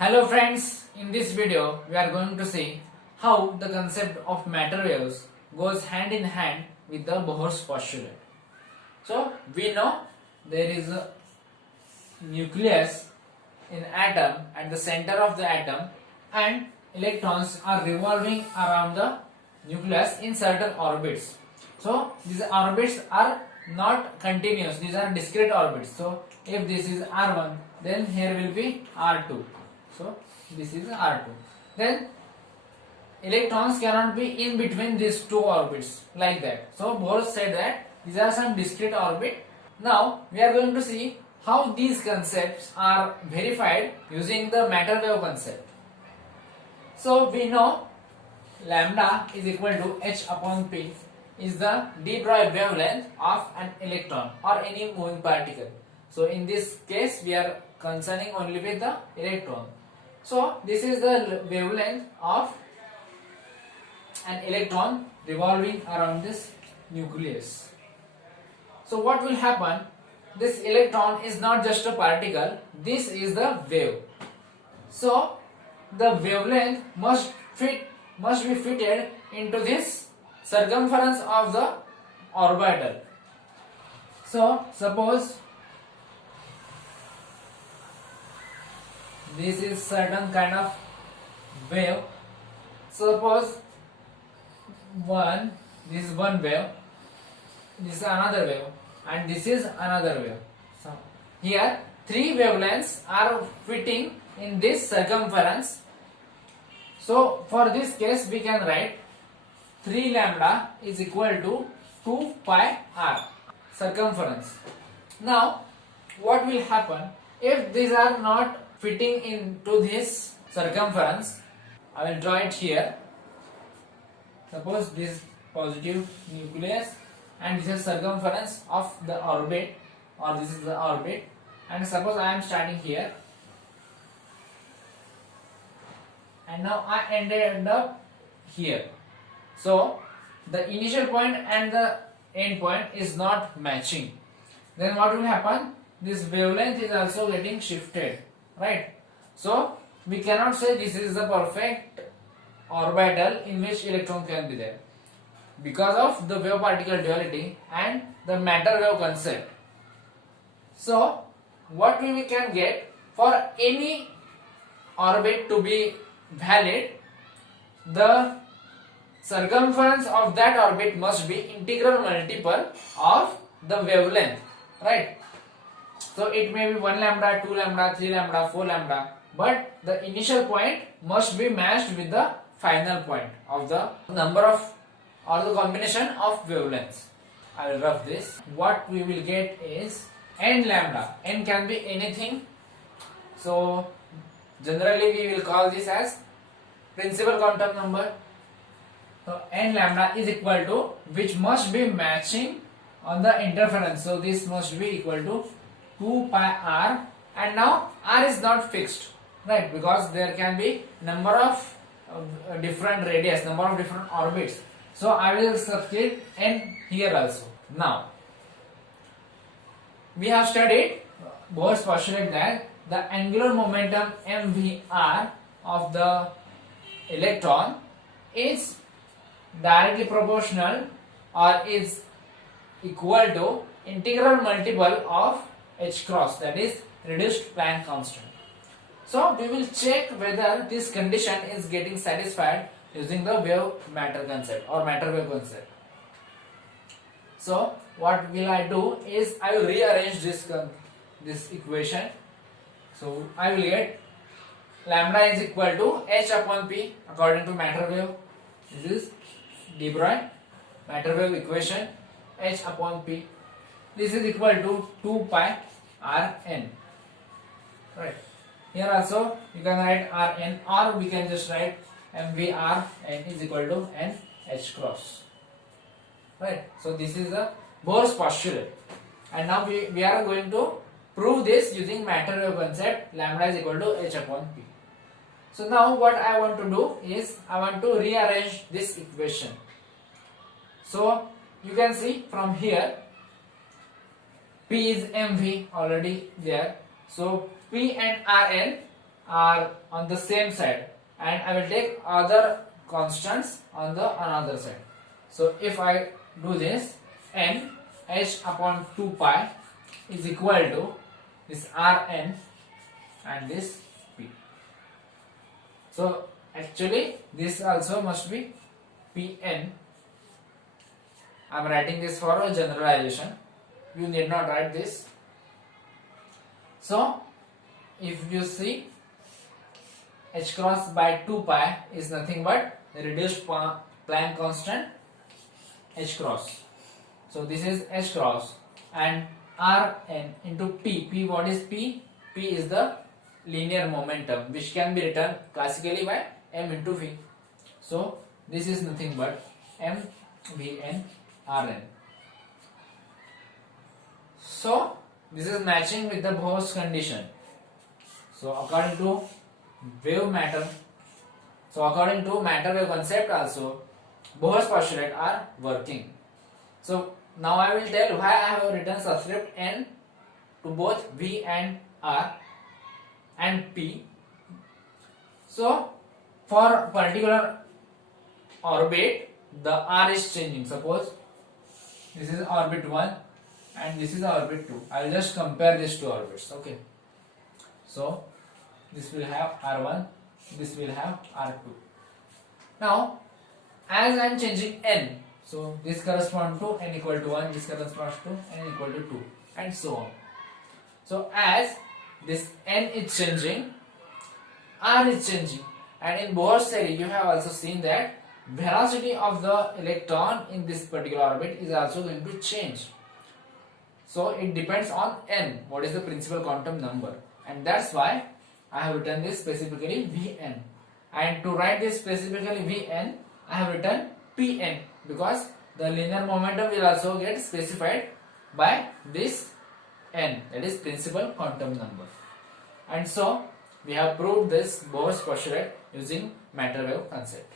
Hello friends, in this video we are going to see how the concept of matter waves goes hand in hand with the Bohr's postulate. So we know there is a nucleus in atom at the center of the atom and electrons are revolving around the nucleus in certain orbits. So these orbits are not continuous, these are discrete orbits. So if this is R1, then here will be R2. So this is R2. Then electrons cannot be in between these two orbits like that. So Bohr said that these are some discrete orbit. Now we are going to see how these concepts are verified using the matter wave concept. So we know lambda is equal to h upon p is the de Broglie wavelength of an electron or any moving particle. So in this case we are concerning only with the electron. So this is the wavelength of an electron revolving around this nucleus. So what will happen? This electron is not just a particle, this is the wave. So the wavelength must be fitted into this circumference of the orbital. So suppose this is certain kind of wave. Suppose this is one wave, this is another wave, and this is another wave. So here three wavelengths are fitting in this circumference. So for this case we can write 3 lambda is equal to 2 pi r circumference. Now what will happen if these are not fitting into this circumference? I will draw it here. Suppose this positive nucleus and this is circumference of the orbit, or this is the orbit, and suppose I am starting here and now I ended up here. So the initial point and the end point is not matching. Then what will happen? This wavelength is also getting shifted, right? So we cannot say this is the perfect orbital in which electron can be there because of the wave particle duality and the matter wave concept. So what we can get, for any orbit to be valid, the circumference of that orbit must be integral multiple of the wavelength, right? So it may be 1 lambda, 2 lambda, 3 lambda, 4 lambda, but the initial point must be matched with the final point of the number of or the combination of wavelengths. I will rough this. What we will get is n lambda. N can be anything. So generally we will call this as principal quantum number. So n lambda is equal to, which must be matching on the interference. So this must be equal to 2 pi r, and now r is not fixed, right? Because there can be number of different radius, number of different orbits. So I will substitute n here also. Now we have studied Bohr's postulate that the angular momentum mvr of the electron is directly proportional or is equal to integral multiple of h cross, that is reduced Planck constant. So we will check whether this condition is getting satisfied using the wave matter concept or matter wave concept. So what will I do is I will rearrange this equation. So I will get lambda is equal to h upon p according to matter wave. This is de Broglie matter wave equation, h upon p. This is equal to 2 pi rn, right? Here also you can write rn, or we can just write mvrn is equal to n h cross, right? So this is the Bohr's postulate, and now we are going to prove this using matter wave concept. Lambda is equal to h upon p. So now what I want to do is I want to rearrange this equation. So you can see from here P is mv already there. So P and Rn are on the same side, and I will take other constants on the another side. So if I do this, n h upon 2 pi is equal to this Rn and this P. So actually this also must be Pn. I am writing this for a generalization. You need not write this. So if you see, h cross by 2 pi is nothing but reduced Planck constant h cross. So this is h cross, and Rn into P. P, what is P? P is the linear momentum, which can be written classically by m into v. So this is nothing but m Vn Rn. So this is matching with the Bohr's condition. So according to matter wave concept also, Bohr's postulate are working. So now I will tell why I have written subscript n to both V and R and P. So for particular orbit, the R is changing. Suppose this is orbit 1 and this is orbit 2. I will just compare these two orbits. Okay. So this will have R1, this will have R2. Now as I am changing n, so this corresponds to n equal to 1, this corresponds to n equal to 2, and so on. So as this n is changing, R is changing, and in Bohr's theory you have also seen that velocity of the electron in this particular orbit is also going to change. So it depends on n, what is the principal quantum number, and that's why I have written this specifically Vn. And to write this specifically Vn, I have written Pn, because the linear momentum will also get specified by this n, that is principal quantum number. And so we have proved this Bohr's postulate using matter wave concept.